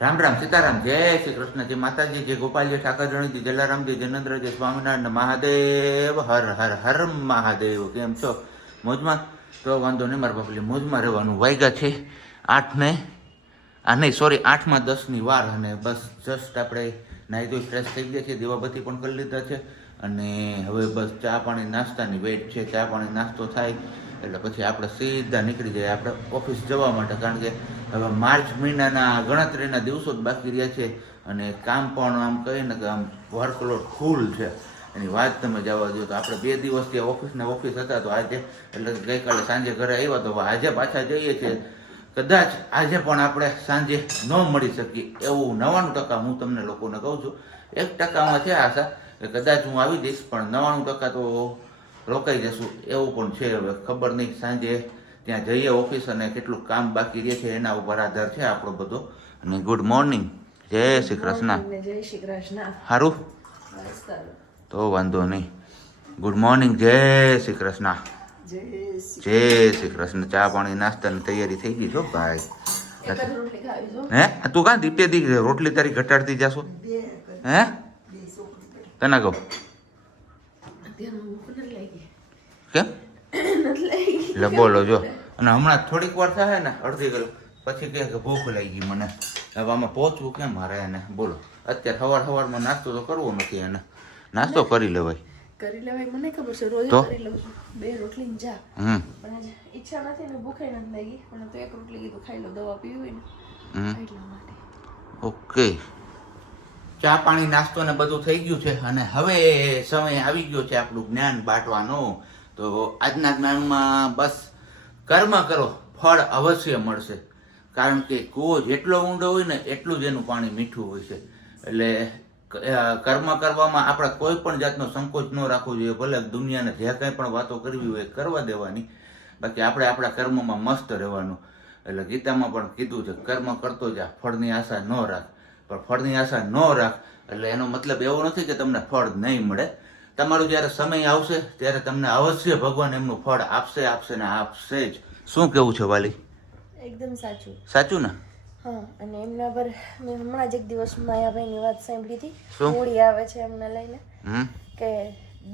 રામ રામ સીતારામ જય શ્રી કૃષ્ણ જય માતાજી જય ગોપાલજી ઠાકર જણીજી જલારામજી જનંદ્રજી સ્વામિનારાયણ મહાદેવ હર હર હર મહાદેવ કેમ છો મોજમાં તો વાંધો નહીં મારા બાપલી મોજમાં રહેવાનું વાગ્યા છે 8 ને નહીં સોરી 8:10 વાર અને બસ જસ્ટ આપણે નાહી ધોઈ ફ્રેશ થઈ ગયા છીએ દીવાબત્તી પણ કરી લીધા છે અને હવે બસ ચા પાણી નાસ્તાની વેઇટ છે ચા પાણી નાસ્તો થાય એટલે પછી આપણે સીધા નીકળી જઈએ આપણે ઓફિસ જવા માટે કારણ કે હવે માર્ચ મહિનાના ગણતરીના દિવસો જ બાકી રહ્યા છે અને કામ પણ આમ કહીએ ને કે આમ વર્કલોડ ફૂલ છે એની વાત તમે જવા દો તો આપણે 2 દિવસથી ઓફિસ હતા તો આજે એટલે ગઈકાલે સાંજે ઘરે આવ્યા તો આજે પાછા જઈએ છીએ કદાચ આજે પણ આપણે સાંજે ન મળી શકીએ એવું 99% હું તમને લોકોને કહું છું 1%માં છે આશા કે કદાચ હું આવી જઈશ પણ 99% તો રોકાઈ જશું એવું પણ છે હવે ખબર નહીં સાંજે ત્યાં જઈએ ઓફિસ અને કેટલું કામ બાકી રહે છે એના ઉપર આધાર છે આપણો બધો અને ગુડ મોર્નિંગ જય શ્રી કૃષ્ણ જય શ્રી કૃષ્ણ સારું તો વાંધો નહીં ગુડ મોર્નિંગ જય શ્રી કૃષ્ણ જય શ્રી કૃષ્ણ ચા પાણી નાસ્તાની તૈયારી થઈ ગઈ છો ભાઈ હે તું કાં દીપે દી રોટલી તારી ઘટાડતી જાશો હે તને કહું કેમ એટલે બોલો જો અને હમણાં થોડીક વાર થાય ને અડધી કલાક પછી કહે કે ભૂખ લાગી ગઈ મને હવે આમાં પહોંચવું કેમ મારે એને બોલો અત્યારે સવારમાં નાસ્તો તો કરવો નથી એને નાસ્તો કરી લેવાય મને ખબર છે રોજ તો? કરી લઉં છું 2 રોટલી ને ચા પણ આજે ઈચ્છા નથી ને ભૂખે નથી લાગી પણ તો 1 રોટલી કીધું ખાઈ લો દવા પીવી હોય ને એટલા માટે ઓકે ચા પાણી નાસ્તો ને બધું થઈ ગયું છે અને હવે સમય આવી ગયો છે આપણું જ્ઞાન બાંટવાનો તો આજના જ્ઞાનમાં બસ કર્મ કરો ફળ અવશ્ય મળશે કારણ કે કૂવો જેટલો ઊંડો હોય ને એટલું જ એનું પાણી મીઠું હોય છે એટલે કર્મ કરવામાં આપણે કોઈ પણ જાતનો સંકોચ ન રાખવો જોઈએ ભલે દુનિયાને જે કંઈ પણ વાતો કરવી હોય કરવા દેવાની બાકી આપણે આપણા કર્મમાં મસ્ત રહેવાનું એટલે ગીતામાં પણ કીધું છે કર્મ કરતો જા ફળની આશા ન રાખ પણ ફળની આશા ન રાખ એટલે એનો મતલબ એવો નથી કે તમને ફળ નહીં મળે તમારું જ્યારે સમય આવશે ત્યારે તમને અવશ્ય ભગવાન એમનું ફળ આપશે ને આપશે જ શું કેવું છે વાલી એકદમ સાચું સાચું ને હા અને એમના પર મેં હમણાં જ એક દિવસ માયાભાઈની વાત સાંભળી હતી શું? હોળી આવે છે એમને લઈને કે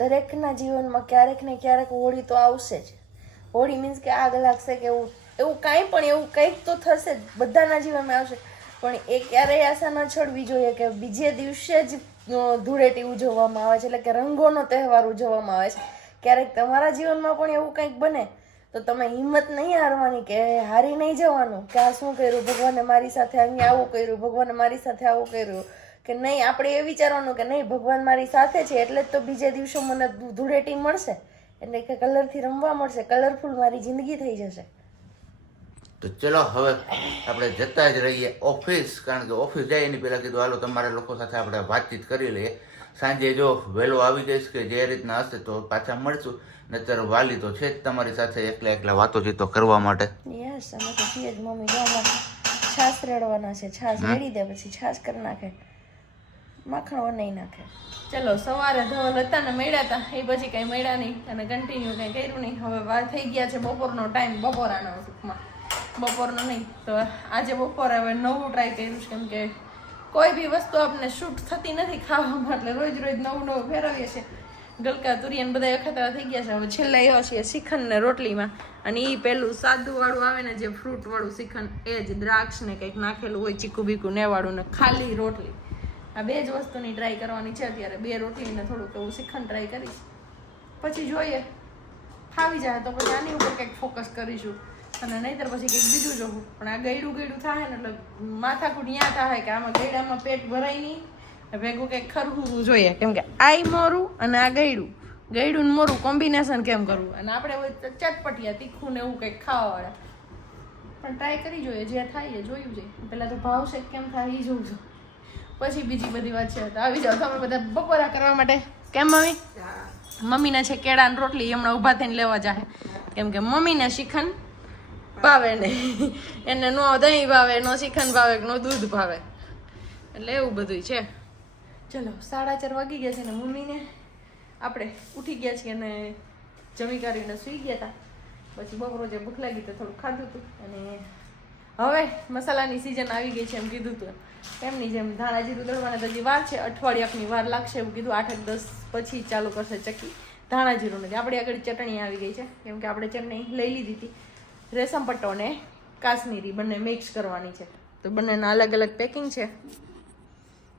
દરેકના જીવનમાં ક્યારેક ને ક્યારેક હોળી તો આવશે જ હોળી મીન્સ કે આગ લાગશે કે એવું કાંઈ પણ એવું કંઈક તો થશે જ બધાના જીવનમાં આવશે પણ એ ક્યારેય આશા ન છોડવી જોઈએ કે બીજે દિવસે જ ધૂળેટી ઉજવવામાં આવે છે એટલે કે રંગોનો તહેવાર ઉજવવામાં આવે છે ક્યારેક તમારા જીવનમાં પણ એવું કંઈક બને તો તમે હિંમત નહીં હારવાની કે હારી નહીં જવાનું કે આ શું કર્યું ભગવાને મારી સાથે અહીંયા આવું કર્યું ભગવાને મારી સાથે આવું કર્યું કે નહીં આપણે એ વિચારવાનું કે નહીં ભગવાન મારી સાથે છે એટલે જ તો બીજે દિવસો મને ધૂળેટી મળશે એટલે કે કલરથી રમવા મળશે કલરફુલ મારી જિંદગી થઈ જશે તો ચલો હવે આપણે જતા જ રહીએ ઓફિસ કારણ કે ઓફિસ જાય એની પહેલાં કીધું હાલો તમારા લોકો સાથે આપણે વાતચીત કરી લઈએ સાંજે જો વહેલો આવી જઈશ કે જે રીતના હશે તો પાછા મળશું નહીતર વાલી તો છે જ તમારી સાથે એકલા વાતોચીતો કરવા માટે યસ અમે તો છીએ જ મમ્મી જો છાશ રેડવાના છે છાશ રેડી દે પછી છાશ કરી નાખે માખણ બનાવી નાખે ચલો સવારે ધવલ હતા ને મળ્યા હતા એ પછી કંઈ મળ્યા નહીં અને કન્ટિન્યુ કંઈ કર્યું નહીં હવે વાર થઈ ગયા છે બપોરનો ટાઈમ બપોરાનો ટૂંકમાં બપોરનો નહીં તો આજે બપોરે હવે નવું ટ્રાય કર્યું છે કેમ કે કોઈ બી વસ્તુ આપણે શૂટ થતી નથી ખાવામાં એટલે રોજ નવું ફેરવીએ છીએ ગલકા તુરિયાન બધા વખત થઈ ગયા છે હવે છેલ્લા એવા છે શ્રીખંડ ને રોટલીમાં અને એ પેલું સાદું વાળું આવે ને જે ફ્રૂટ વાળું શ્રીખંડ એ જ દ્રાક્ષ ને કંઈક નાખેલું હોય ચીકુ બીકું ને વાળું ને ખાલી રોટલી આ 2 જ વસ્તુની ટ્રાય કરવાની છે અત્યારે 2 રોટલી ને થોડુંક એવું શ્રીખંડ ટ્રાય કરીશ પછી જોઈએ ફાવી જાય તો પછી આની ઉપર કંઈક ફોકસ કરીશું અને નહીંતર પછી કંઈક બીજું જોવું પણ આ ગયડું થાય ને એટલે માથાકૂટ ત્યાં થાય કે આમાં ગયડામાં પેટ ભરાય નહીં ભેગું કંઈક ખરવું જોઈએ કેમ કે આઈ મોરું અને આ ગયડું ને મોરું કોમ્બિનેશન કેમ કરવું અને આપણે ચટપટિયા તીખું ને એવું કંઈક ખાવાવાળા પણ ટ્રાય કરી જોઈએ જે થાય એ જોયું છે પહેલાં તો ભાવ છે કેમ થાય એ જોઉં છું પછી બીજી બધી વાત છે તો આવી જાઓ તમે બધા બપોરા કરવા માટે કેમ મમ્મીને છે કેળાની રોટલી હમણાં ઊભા થઈને લેવા જાય કેમ કે મમ્મીને શ્રીખંડ ભાવે નહીં એને નો દહીં ભાવે નો શ્રીખંડ ભાવે નો દૂધ ભાવે એટલે એવું બધું છે ચલો 4:30 વાગી ગયા છે ને મમ્મીને આપણે ઉઠી ગયા છીએ અને જમી કરીને સૂઈ ગયા હતા પછી બપોર જે ભૂખ લાગી તો થોડું ખાધું હતું અને હવે મસાલાની સિઝન આવી ગઈ છે એમ કીધું હતું એમની જેમ ધાણા જીરું દળવાના તો હજી વાર છે, અઠવાડિયાની વાર લાગશે એવું કીધું. 8-10 પછી ચાલુ કરશે ચક્કી ધાણા જીરું નથી. આપણી આગળ ચટણી આવી ગઈ છે કેમ કે આપણે ચટણી લઈ લીધી હતી. રેશમ પટ્ટો અને કાશ્મીરી બંને મિક્સ કરવાની છે, તો બંનેના અલગ અલગ પેકિંગ છે,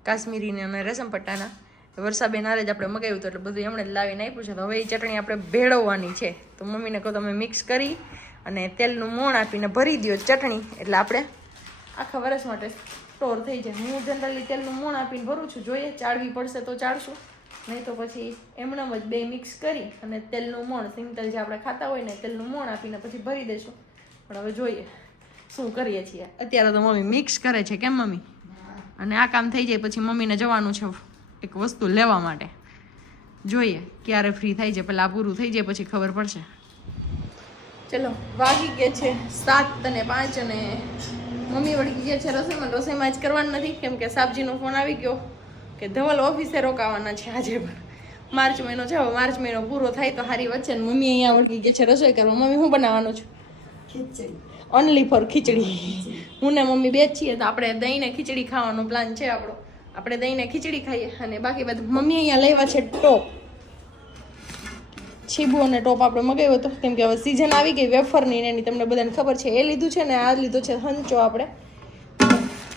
કાશ્મીરીને અને રેશમ પટ્ટાના. વર્ષાબેન આરે જ આપણે મગાવ્યું હતું એટલે બધું એમણે જ લાવીને આપ્યું છે. તો હવે એ ચટણી આપણે ભેળવવાની છે. તો મમ્મીને કહો તમે મિક્સ કરી અને તેલનું મોણ આપીને ભરી દો ચટણી, એટલે આપણે આખા વર્ષ માટે સ્ટોર થઈ જાય. હું જનરલી તેલનું મોણ આપીને ભરું છું, જોઈએ ચાળવી પડશે તો ચાળશું, નહીં તો પછી એમનેમ જ બે મિક્સ કરી અને તેલનું મોણ સિંગતેલ જે આપણે ખાતા હોય ને તેલનું મોણ આપીને પછી ભરી દઈશું. પણ હવે જોઈએ શું કરીએ છીએ. અત્યારે તો મમ્મી મિક્સ કરે છે, કેમ મમ્મી? અને આ કામ થઈ જાય પછી મમ્મીને જવાનું છે એક વસ્તુ લેવા માટે. જોઈએ ક્યારે ફ્રી થાય છે, પહેલાં આ પૂરું થઈ જાય પછી ખબર પડશે. ચલો વાગી ગયા છે 7:05 અને મમ્મી વળગી ગયા છે રસોઈમાં. રસોઈમાં જ કરવાનું નથી કેમ કે સાબજીનો ફોન આવી ગયો કે ધવલ ઓફિસે રોકાવાના છે આજે પણ. માર્ચ મહિનો છે, હવે માર્ચ મહિનો પૂરો થાય તો સારી વચ્ચે. મમ્મી અહીંયા વળગી ગયા છે રસોઈ કરવા. મમ્મી શું બનાવવાનું છું? ખીચડી. ઓનલી ફોર ખીચડી. હું ને મમ્મી બે જ છીએ તો આપણે દહીંને ખીચડી ખાવાનો પ્લાન છે આપણો. આપણે દહીંને ખીચડી ખાઈએ અને બાકી બધું. મમ્મી અહીંયા લેવા છે ટોપ, છીબુ અને ટોપ આપણે મગાવ્યો હતો કેમ કે હવે સિઝન આવી ગઈ વેફરની ને એની, તમને બધાને ખબર છે. એ લીધું છે ને આ લીધો છે હંચો, આપણે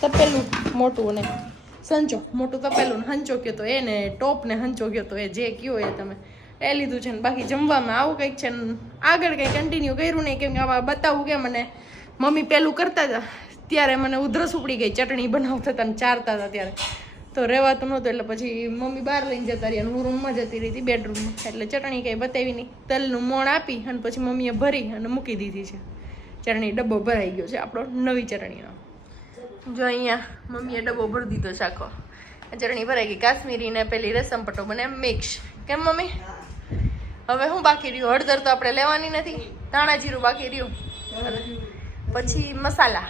તપેલું મોટું અને સંચો મોટું તપેલું ને હંચો કયો તો એ ને ટોપ ને હંચો કયો તો એ જે કયો એ તમે એ લીધું છે ને. બાકી જમવામાં આવું કંઈક છે ને આગળ કંઈ કન્ટિન્યુ કર્યું નહીં કેમ કે આવા બતાવું કે મને મમ્મી પેલું કરતા હતા ત્યારે મને ઉધરસ ઉપડી ગઈ ચટણી બનાવતા હતા ને ચારતા હતા ત્યારે, તો રહેવાતું નહોતું એટલે પછી મમ્મી બહાર લઈને જતા રહ્યા અને હું રૂમમાં જતી રહી હતી બેડરૂમમાં. એટલે ચટણી કંઈ બતાવી નહીં, તલનું મોણ આપી અને પછી મમ્મીએ ભરી અને મૂકી દીધી છે ચટણી. ડબ્બો ભરાઈ ગયો છે આપણો નવી ચટણીનો. જો અહીંયા મમ્મીએ ડબ્બો ભરી દીધો છે આખો. ચટણી ભરાઈ ગઈ. કાશ્મીરી ને પેલી રેશમ પટ્ટો બને મિક્સ. કેમ મમ્મી? હવે શું બાકી રહ્યું? હળદર તો આપણે લેવાની નથી, ધાણા જીરું બાકી રહ્યું, પછી મસાલા.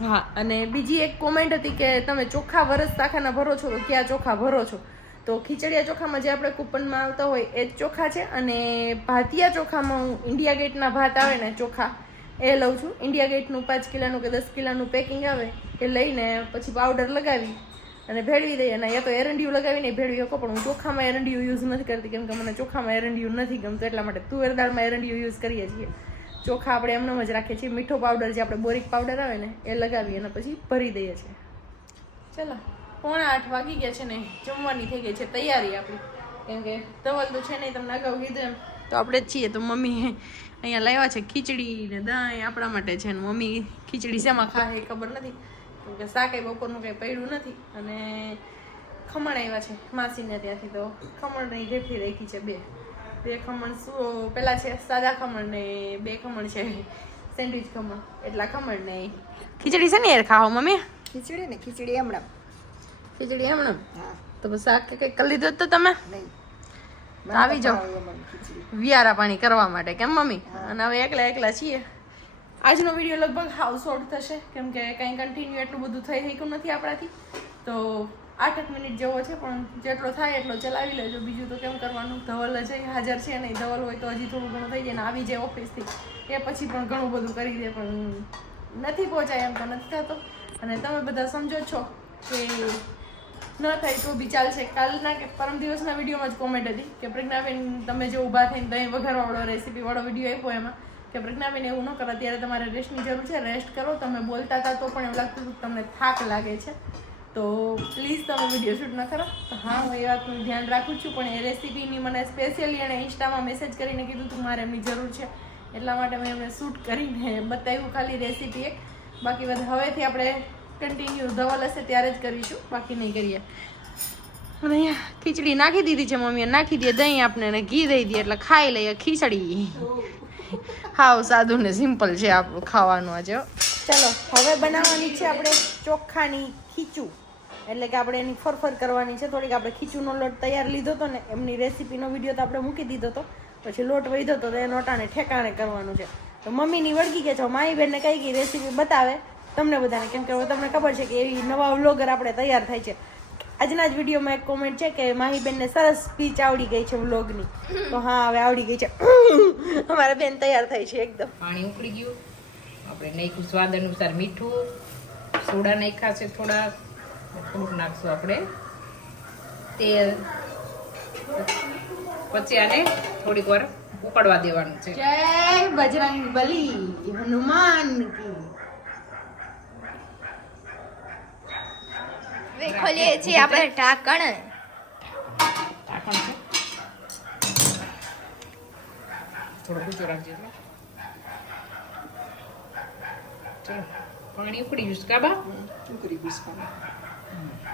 હા, અને બીજી એક કોમેન્ટ હતી કે તમે ચોખા વરસ તાખાના ભરો છો તો ક્યાં ચોખા ભરો છો? તો ખીચડિયા ચોખામાં જે આપણે કૂપનમાં આવતા હોય એ જ ચોખા છે. અને ભાતિયા ચોખામાં હું ઇન્ડિયા ગેટના ભાત આવે ને ચોખા એ લઉં છું. ઇન્ડિયા ગેટનું 5 કિલોનું કે 10 કિલોનું પેકિંગ આવે એ લઈને પછી પાવડર લગાવી અને ભેળવી દઈએ. અને યા તો એરંડિયું લગાવીને ભેળવી શકો, પણ હું ચોખામાં એરંડિયું યુઝ નથી કરતી કેમ કે મને ચોખામાં એરંડિયું નથી ગમતું, એટલા માટે તુવેર દાળમાં એરંડિયું યુઝ કરીએ છીએ. ચોખા આપણે એમનેમ જ રાખીએ છીએ. મીઠો પાવડર જે આપણે બોરિક પાવડર આવે ને એ લગાવી અને પછી ભરી દઈએ છીએ. ચલો 7:45 વાગી ગયા છે ને જમવાની થઈ ગઈ છે તૈયારી આપણી. કેમ કે ધવલ તો છે નહીં, તમને અગાઉ કીધું એમ તો આપણે જ છીએ. તો મમ્મી અહીંયા લાવ્યા છે ખીચડી ને દહીં આપણા માટે છે ને મમ્મી ખીચડી શેમાં ખાય એ ખબર નથી કેમ કે શાકે બપોરનું કંઈ પડ્યું નથી. અને ખમણ આવ્યા છે માસીને ત્યાંથી, તો ખમણની ઢેફી રાખી છે બે ખમણ. શું પેલા છે સાદા ખમણ ને 2 ખમણ છે સેન્ડવિચ ખમણ, એટલા ખમણ ને ખીચડી છે ને યાર ખાઓ મમ્મી. ખીચડી ને ખીચડી હમણાં. ખીચડી હમણાં? હા. તો બસ શાક કંઈક કરી લીધું તો તમે નહીં. આવી જાઓ વિયારા પાણી કરવા માટે. કેમ મમ્મી? અને હવે એકલા છીએ. આજનો વિડીયો લગભગ હાઉસ શોર્ટ થશે કેમ કે કંઈ કન્ટિન્યુ એટલું બધું થઈ શક્યું નથી આપણાથી. તો 8 મિનિટ જેવો છે પણ જેટલો થાય એટલો ચલાવી લેજો. બીજું તો કેમ કરવાનું, ધવલ જ હાજર છે નહીં. ધવલ હોય તો હજી થોડું ઘણું થઈ જાય ને આવી જાય ઓફિસથી એ પછી પણ ઘણું બધું કરી દે, પણ નથી પહોંચાય એમ તો નથી થતો. અને તમે બધા સમજો છો કે ન થાય તો બી ચાલશે. કાલના કે પરમ દિવસના વિડીયોમાં જ કોમેન્ટ હતી કે પ્રજ્ઞાબેન તમે જે ઊભા થઈને દહીં વઘારવાળો રેસીપીવાળો વિડીયો આપ્યો એમાં કે પ્રજ્ઞાબેન એવું ન કરો, અત્યારે તમારે રેસ્ટની જરૂર છે, રેસ્ટ કરો. તમે બોલતા હતા તો પણ એવું લાગતું હતું તમને થાક લાગે છે, તો પ્લીઝ તમે વિડીયો શૂટ ન કરો. તો હા, હું એ વાતનું ધ્યાન રાખું છું, પણ એ રેસીપીની મને સ્પેશિયલી એણે ઇન્સ્ટામાં મેસેજ કરીને કીધું હતું મારે એમની જરૂર છે, એટલા માટે મેં એમને શૂટ કરીને બતાવ્યું ખાલી રેસીપી એક. બાકી બધા હવેથી આપણે કન્ટિન્યુ ધવલ હશે ત્યારે જ કરીશું, બાકી નહીં કરીએ. અને અહીંયા ખીચડી નાખી દીધી છે મમ્મીએ, નાખી દે દહીં આપણે ને ઘી દઈ દઈએ એટલે ખાઈ લઈએ ખીચડી. હાવ સાદું ને સિમ્પલ છે આપણું ખાવાનું આજે. ચલો હવે બનાવવાની છે આપણે ચોખાની ખીચું, એટલે કે આપણે એની ફરફર કરવાની છે થોડીક. આપણે ખીચુનો લોટ તૈયાર લીધો હતો ને એમની રેસીપીનો વિડીયો તો આપણે મૂકી દીધો હતો, પછી લોટ વધ્યો હતો તો એ લોટાને ઠેકાણે કરવાનું છે. તો મમ્મીની વળગી ગયા છો, મારી બેનને કઈ કઈ રેસીપી બતાવે તમને બધાને, કેમ કે હવે તમને ખબર છે કે એવી નવા વ્લોગર આપણે તૈયાર થાય છે. આજના જ વિડીયોમાં એક કોમેન્ટ છે કે માહીબેનને સરસ સ્પીચ આવડી ગઈ છે વ્લોગની, તો હા હવે આવડી ગઈ છે. અમારા બેન તૈયાર થાય છે એકદમ. પાણી ઉકળી ગયું, આપણે નાખ્યું સ્વાદ અનુસાર મીઠું, સોડા નાખ્યા છે થોડાક, થોડુંક નાખશું આપણે તેલ. પછી આને થોડીક વાર ઉકળવા દેવાનું છે. જય બજરંગ બલી હનુમાન કી. હવે ખોલીએ છીએ આપણે ઢાંકણ. ઢાંકણ છે થોડું ઊંચું રાખજો એટલે. ચલો પાણી ઉકળી ગયું છે કાબા. ઉકળી ગયું છે પાણી.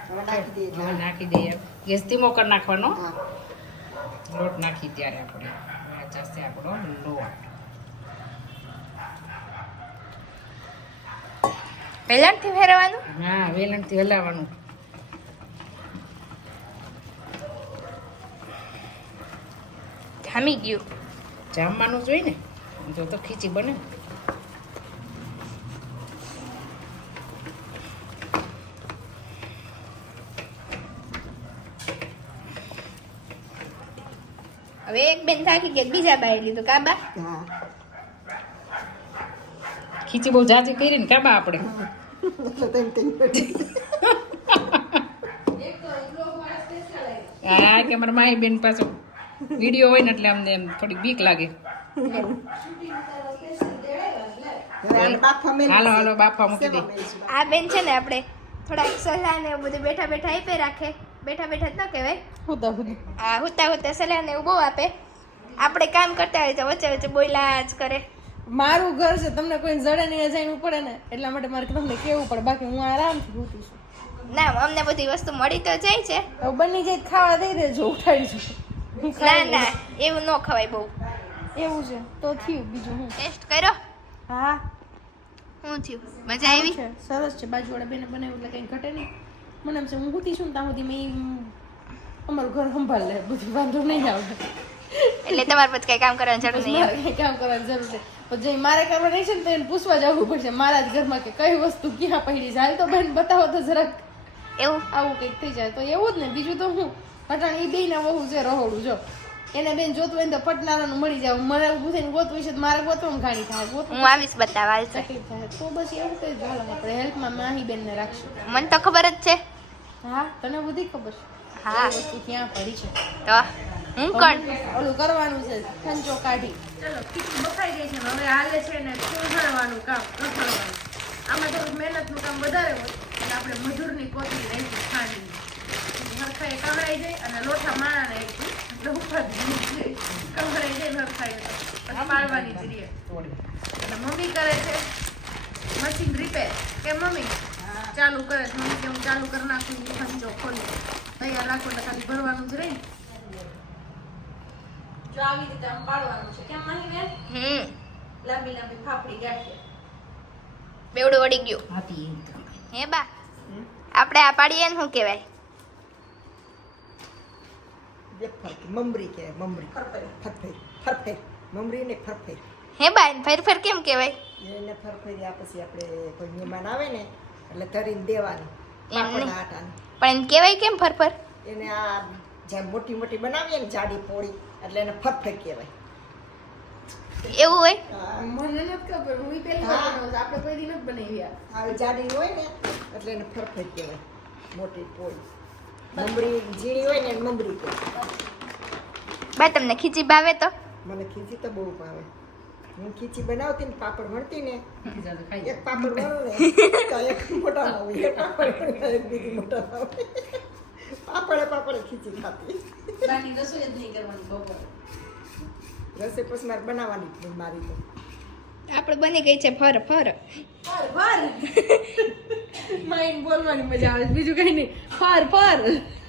હવે નાખી દઈએ હવે નાખી દઈએ. ગેસ ધીમો કરી નાખવાનો. હા. લોટ નાખી ત્યારે આપણે જશે આપણો લોટ. વેલણથી ફેરવવાનું. હા વેલણથી હલાવવાનું. જામી ગયું. જામવાનું જોઈએ ને તો ખીચી બને. હવે એક બેન થાકી ગયા, બીજા બાઈ લીધું કાબા. હા. ખીચી બહુ જાજી કરી ને કાબા આપણે. એટલે તેમ તેમ કરી. હા કે મારા માઈ બેન પાછો વિડીયો હોય ને એટલે અમને એમ થોડી બીક લાગે. હવે આને બાફા મેલી હાલો હાલો બાફા મૂકી દે. શેમાં મેલીશું? આ બેન છે ને આપણે થોડાક સલાહ ને એવું બધું બેઠા બેઠા આપે રાખે. બેઠા બેઠા જ ન કહેવાય, આ હુતા હુતા સલાહ ને એવું બહુ આપે. આપણે કામ કરતા હોય તો વચ્ચે વચ્ચે બોલ્યા જ કરે. મારું ઘર છે, તમને કોઈ જડે નહીં જવું પડે ને એટલા માટે મારે તમને કેવું પડે, બાકી હું આરામથી હોતી છું. ના અમને બધી વસ્તુ મળી તો જાય છે. હવે બની જાય તો ખાવા દઈ દેજો, ઉઠાડી છું. હું ના ખાઈ ના એવું ન ખવાય બહુ. લઈશ. એવું છે તો થયું, બીજું હું. ટેસ્ટ કર્યો? હા શું થયું? મજા આવી? છે, સરસ છે. બાજુવાળા બેને બનાવ્યું એટલે કંઈ ઘટે નહીં. મને એમ છે હું હોતી છું ને ત્યાં સુધી મેં અમારું ઘર સંભાળ લે, બધી વાંધો નહીં આવે. એટલે તમારે પછી કઈ કામ કરવાની જરૂર નહીં મારે કંઈ કામ કરવાની જરૂર છે. પછી જે મારે કરવાની છે ને તો એને પૂછવા જવું પડશે મારા જ ઘરમાં કે કઈ વસ્તુ ક્યાં પડી છે. હાલ તો બેન બતાવો તો જરાક એવું. આવું કંઈક થઈ જાય તો એવું જ ને. બીજું તો હું અટાણ એ બેયના વહુ છે રહોડું. જો એને બેન જોતું હોય ને તો પટનારાનું મળી જાય. મને ઊભું થઈને ગોતવું છે તો મારે ગોતવામાં ઘાણી થાય, ગોતવું હું આવીશ બતાવવા હાલશે. તકલીફ થાય. તો બસ એવું કંઈ ચાલો આપણે હેલ્પમાં માહી બેનને રાખશું. મને તો ખબર જ છે. હા તને બધી ખબર છે હા કઈ વસ્તુ ક્યાં પડી છે. તો હું કોણ? ઓલું કરવાનું છે ખંચો કાઢી. ચલો ખીચડી બફાઈ ગઈ છે ને હવે હાલે છે ને ખોલવાનું કામ કસરવાનું. આમાં થોડુંક મહેનતનું કામ વધારે હોય એટલે આપણે મજૂરની કોથળી રાખી ખાંડી હરખાઈ કવરાઈ જાય અને લોઠા માણાને એકથી એટલે ઉપાડી કવરાઈ જાય હરખાઈ તો પછી પાડવાની જ રહીએ. એટલે મમ્મી કરે છે મશીન રિપેર કે મમ્મી ચાલુ કરે છે. મમ્મી કે હું ચાલુ કરી નાખું ખંચો ખોલી તૈયાર રાખો એટલે ખાલી ભરવાનું જ રહી. જો આવી રીતે આમ પાડવાનું છે. કેમ માહી બેન? લાંબી લાંબી ફાફડી ગાંઠીએ. બેવડું વળી ગયું. હાથી હે બા આપણે આ પાડીએ ને શું કહેવાય? ફરફરી મમરી કે મમરી ફરફરી ફરફરી મમરી ને ફરફરી. હે બા એને ફેરફેર કેમ કહેવાય? એને ફરફરી આ પછી આપણે કોઈ મહેમાન આવે ને એટલે તરીને દેવાની એમ નહીં. પાપડના આટાની. પણ એને કહેવાય કેમ ફરફર? એને આ જેમ મોટી મોટી બનાવીએ ને જાડી પોળી એટલે એને ફરફરી કહેવાય. એવું હોય? મને નથી ખબર, હું પહેલી વાર બનાવું છું. આપણે કોઈ દી નથી બનાવી આ. આવી જાડી હોય ને એટલે એને ફરફરી કહેવાય. મોટી પોળી મમરી ઝીણી હોય ને એને મમરી કહેવાય. બા તમને ખીચી ભાવે તો? મને ખીચી તો બહુ ભાવે. હું ખીચી બનાવતી ને પાપડ વણતી ને ખાઈ એક પાપડ વણું ને તો એક મોટા ના હોય, એક પાપડ વણું તો એક બીજી મોટા ના હોય. પાપડે ખીચી ખાતી. બાકી રસોઈ જ નહીં કરવાની બપોરે. રસોઈ પછી મારે બનાવવાની જ નહીં મારી તો. આપણે બની ગઈ છે ફર ફર. માઇન્ડ બોલવાની મજા આવે છે, બીજું કઈ નહીં. ફર ફર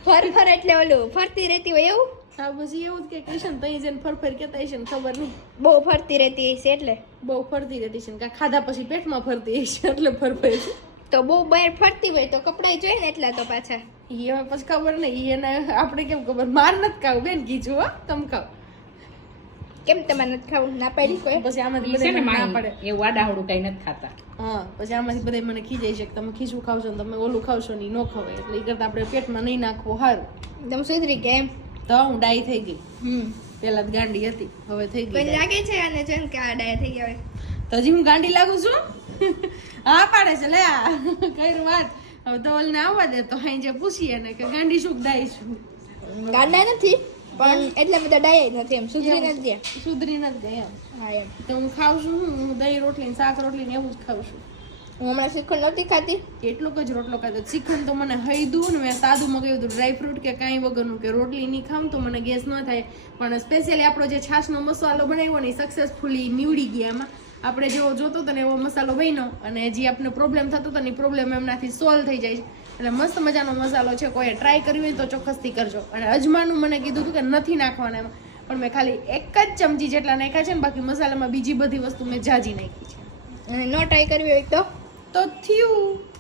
ફર ફર એટલે ઓલું ફરતી રહેતી હોય એવું? હા બસ એવું જ કે હશે ને તઈ જઈને ફરફર કેતા હશે ને ખબર નહીં. બહુ ફરતી રહેતી હશે એટલે. બહુ ફરતી રહેતી છે ને કાંઈ ખાધા પછી પેટમાં ફરતી હશે એટલે ફરફર. તો બહુ બહાર ફરતી હોય તો કપડાય જોઈએ ને એટલા તો પાછા. એ હવે પછી ખબર નહીં એને આપણે કેમ ખબર. માર નથી ખાવું બેન કીધું હો તમે ખાવ. કેમ તમારે નથી ખાવું? ના પાડી કોઈ? પછી આમાંથી છે ને બધા ના માઈ પડે. એવું આડાહડું કઈ નથી ખાતા. હા પછી આમાંથી બધા મને ખીજાય છે કે તમે ખીચું ખાવશો ને તમે ઓલું ખાવશો ને ઈ ન ખવાય એટલે એ કરતા આપણે પેટમાં નહીં નાખવું સારું. તમે સુધરી ગયા એમ? તો હું ડાઈ થઈ ગઈ. પેલા જ ગાંડી હતી હવે થઈ કોઈ ગઈ. લાગે છે આને જોઈને કે આ ડાયા થઈ ગયા હોય? તો હજી હું ગાંડી લાગુ છું હા પાડે છે લે આ કઈ વાત હવે તો ઓલને આવવા દે તો અહીં જે પૂછીએ ને કે ગાંડી શું દાઈ શું ગાંડા નથી પણ એટલા બધા ડાયા નથી એમ સુધરી નથી ગયા સુધરી નથી ગયા એમ હા એમ તો હું ખાઉં છું હું દહીં રોટલી ને શાક રોટલી ને એવું જ ખાઉં છું હું હમણાં શ્રીખંડ નહોતી ખાતી એટલું જ રોટલો ખાતો શ્રીખંડ તો મને હૈદું ને મેં સાદું મગાવ્યું હતું ડ્રાયફ્રૂટ કે કાંઈ વગરનું કે રોટલી નહીં ખાઉં તો મને ગેસ ન થાય પણ સ્પેશિયલી આપણો જે છાશનો મસાલો બનાવ્યો ને સક્સેસફુલી નીવડી ગયા એમાં આપણે જેવો જોતો હતો ને એવો મસાલો બન્યો અને જે આપણે પ્રોબ્લેમ થતો હતો ને પ્રોબ્લેમ એમનાથી સોલ્વ થઈ જાય છે એટલે મસ્ત મજાનો મસાલો છે કોઈ ટ્રાય કરવી હોય તો ચોક્કસથી કરજો અને અજમાનું મને કીધું હતું કે નથી નાખવાના એમાં પણ મેં ખાલી એક જ ચમચી જેટલા નાખ્યા છે ને બાકી મસાલામાં બીજી બધી વસ્તુ મેં જાજી નાખી છે અને નો ટ્રાય કરવી હોય તો થયું